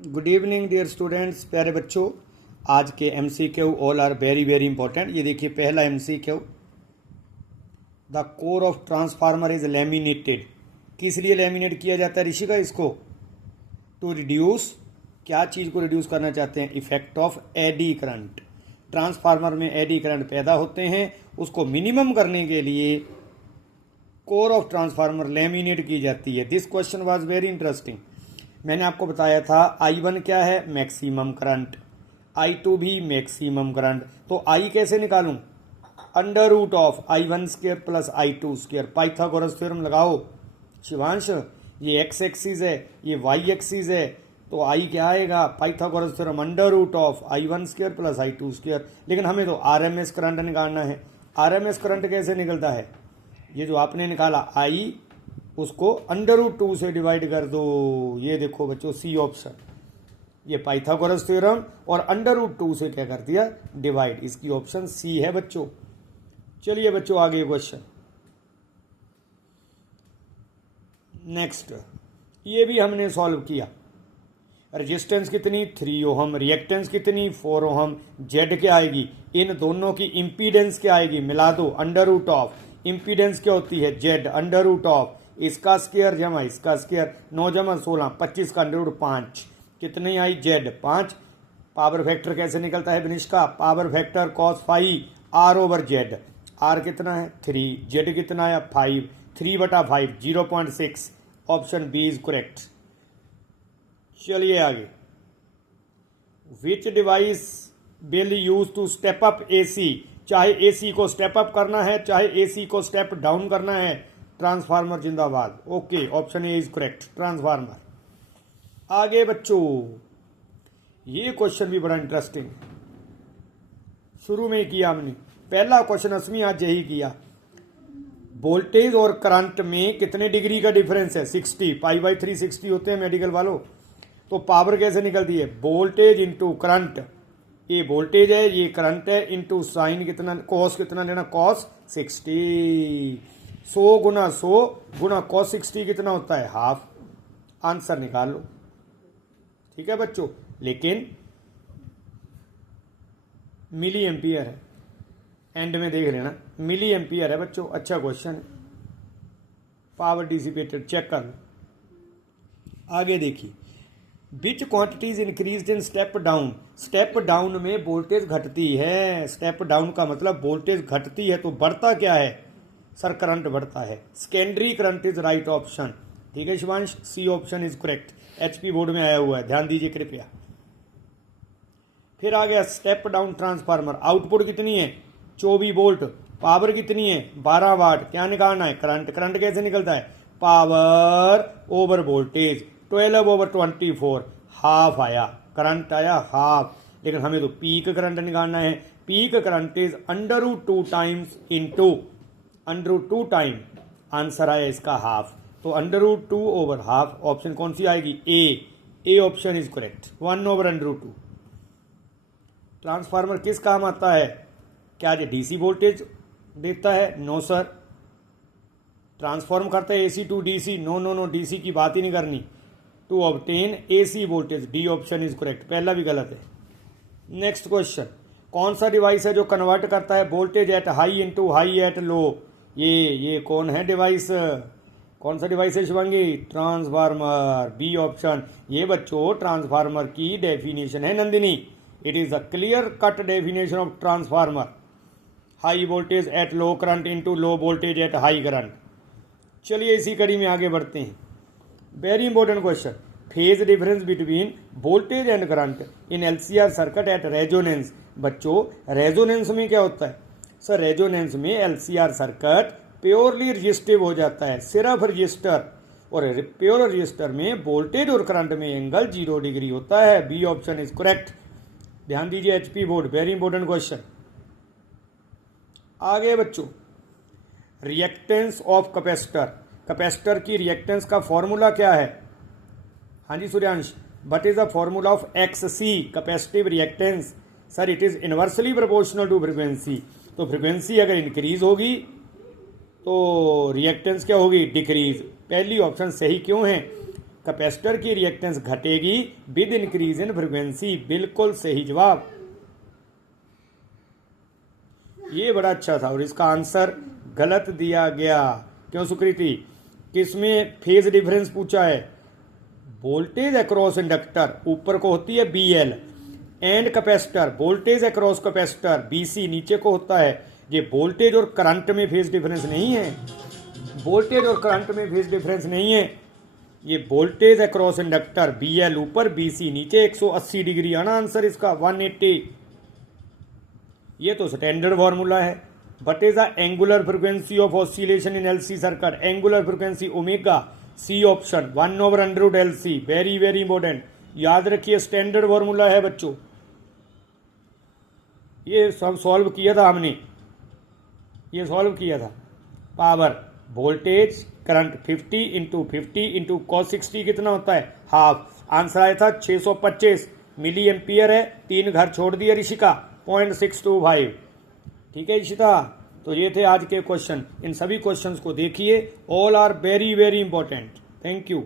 Good evening dear students, प्यारे बच्चों। आज के MCQ all are very very important. ये देखिए पहला MCQ, the core of transformer is laminated. किस लिए लैमिनेट किया जाता है ऋषिका इसको? टू रिड्यूस, क्या चीज़ को रिड्यूस करना चाहते हैं? Effect of eddy current. Transformer में एडी करंट पैदा होते हैं, उसको मिनिमम करने के लिए कोर ऑफ ट्रांसफार्मर लैमिनेट की जाती है। This question was very interesting. मैंने आपको बताया था I1 क्या है? Maximum current. I2 भी मैक्सिमम करंट। तो I कैसे निकालूं? Under root of I1 square plus I2 square. Pythagoras theorem लगाओ शिवांश। ये x एक्सिस है, ये y एक्सिस है, तो I क्या आएगा? Pythagoras theorem under root of I1 square plus I2 square. लेकिन हमें तो RMS करंट निकालना है। RMS करंट कैसे निकलता है? ये जो आपने निकाला I, उसको अंडर रूट 2 से डिवाइड कर दो। ये देखो बच्चों सी ऑप्शन, ये पाइथागोरस थ्योरम और अंडर रूट 2 से क्या कर दिया? डिवाइड। इसकी ऑप्शन सी है बच्चों। चलिए बच्चों आगे क्वेश्चन नेक्स्ट, ये भी हमने सॉल्व किया। रेजिस्टेंस कितनी? 3 ओहम। रिएक्टेंस कितनी? 4 ओहम। जेड क्या आएगी? इन दोनों की इंपीडेंस क्या आएगी? मिला दो। अंडर रूट ऑफ इंपीडेंस क्या होती है? जेड। अंडर रूट ऑफ इसका स्क्वायर जमा इसका स्क्वायर। 9 जमा 16, 25 का अंडर रूट 5। कितनी आई? जेड 5। पावर फैक्टर कैसे निकलता है Binishka? Power factor cos five R over Z. R कितना है? 3। जेड कितना आया? 5। 3/5 0.6। Option B is correct. चलिए आगे। Which device will use to step up AC? चाहे AC को स्टेप अप करना है, चाहे AC को स्टेप डाउन करना है। ट्रांसफार्मर जिंदाबाद। Okay, option A is correct, transformer. आगे बच्चों, ये क्वेश्चन भी बड़ा इंटरेस्टिंग है, शुरू में ही किया हमने। पहला क्वेश्चन असमी आज यही किया। वोल्टेज और करंट में कितने डिग्री का डिफरेंस है? 60। π/3 60 होते हैं मेडिकल वालों। तो पावर कैसे निकलती है? Voltage into current. ये वोल्टेज है, ये करंट है, इंटू साइन कितना, कॉस कितना लेना? कॉस 60। 100 गुना 100 गुना कॉस 60 कितना होता है? हाफ। आंसर निकाल लो। ठीक है बच्चों, लेकिन मिली एम्पियर है, एंड में देख लेना। मिली एम्पियर है बच्चों। अच्छा क्वेश्चन है। पावर डिसिपेटेड चेक कर लो। आगे देखिए, which quantities increase in step down? Step down में वोल्टेज घटती है। स्टेप डाउन का मतलब वोल्टेज घटती है, तो बढ़ता क्या है? सर करंट बढ़ता है। Secondary current is right option. ठीक है Shivansh, C option is correct. HP board में आया हुआ है, ध्यान दीजिए कृपया। फिर आ गया स्टेप डाउन ट्रांसफार्मर। आउटपुट कितनी है? 24 वोल्ट। पावर कितनी है? 12 वाट। क्या निकालना है? करंट। करंट कैसे निकलता है? Power over voltage. 12/24 हाफ आया, करंट आया हाफ। लेकिन हमें तो पीक करंट निकालना है। Peak current is under root 2 times into under root 2 time. Answer आया इसका हाफ। तो under root 2 over half. Option कौन सी आएगी? A option is correct. 1 over under root 2। Transformer किस काम आता है? क्या ये DC वोल्टेज देता है? No sir. ट्रांसफॉर्म करता है AC to DC? No no no, DC की बात ही नहीं करनी। To obtain AC voltage. D option is correct. पहला भी गलत है। नेक्स्ट क्वेश्चन, कौन सा डिवाइस है जो कन्वर्ट करता है voltage at high into high at low? ये कौन है डिवाइस? कौन सा डिवाइस है शिवांगी? ट्रांसफार्मर। B option. ये बच्चों ट्रांसफार्मर की डेफिनेशन है Nandini. It is a clear cut definition of transformer. High voltage at low current into low voltage at high current. चलिए इसी कड़ी में आगे बढ़ते हैं। Very important question, phase difference between voltage and current in LCR circuit at resonance. बच्चों resonance में क्या होता है? सर रेजोनेंस में LCR सर्किट प्योरली रजिस्टिव हो जाता है, सिर्फ रजिस्टर। और प्योर रजिस्टर में वोल्टेज और करंट में एंगल 0 डिग्री होता है। B option is correct. ध्यान दीजिए HP board, very important question. आगे बच्चों, रिएक्टेंस ऑफ कैपेसिटर। कैपेसिटर की रिएक्टेंस का फॉर्मूला क्या है? हाँ जी Suryansh, but is the formula of XC capacitive reactance? Sir it is inversely proportional to frequency. तो फ्रीक्वेंसी अगर इंक्रीज होगी तो रिएक्टेंस क्या होगी? डिक्रीज। पहली ऑप्शन सही क्यों है? कैपेसिटर की रिएक्टेंस घटेगी विद इंक्रीज इन फ्रीक्वेंसी। बिल्कुल सही जवाब, ये बड़ा अच्छा था। और इसका आंसर गलत दिया गया। क्यों सुकृति? किसमें फेज डिफरेंस पूछा है? वोल्टेज अक्रॉस इंडक्टर ऊपर को होती है BL and capacitor voltage across capacitor BC नीचे को होता है। ये वोल्टेज और करंट में फेज डिफरेंस नहीं है, वोल्टेज और करंट में फेज डिफरेंस नहीं है। ये वोल्टेज अक्रॉस इंडक्टर BL ऊपर BC नीचे 180 डिग्री आना आंसर इसका 180। ये तो स्टैंडर्ड फॉर्मूला है। What is the angular frequency of oscillation in LC circuit? Angular frequency omega, C option 1/√ LC। Very very important, याद रखिए स्टैंडर्ड फॉर्मूला है बच्चों। ये सब सॉल्व किया था हमने, ये सॉल्व किया था। पावर वोल्टेज करंट 50 × 50 × cos 60 कितना होता है? हाफ। आंसर आया था 625 मिली एम्पियर है। 3 घर छोड़ दिया ऋषिका 0.625। ठीक है इशिता, तो ये थे आज के क्वेश्चन। इन सभी क्वेश्चंस को देखिए, all are very very important. Thank you.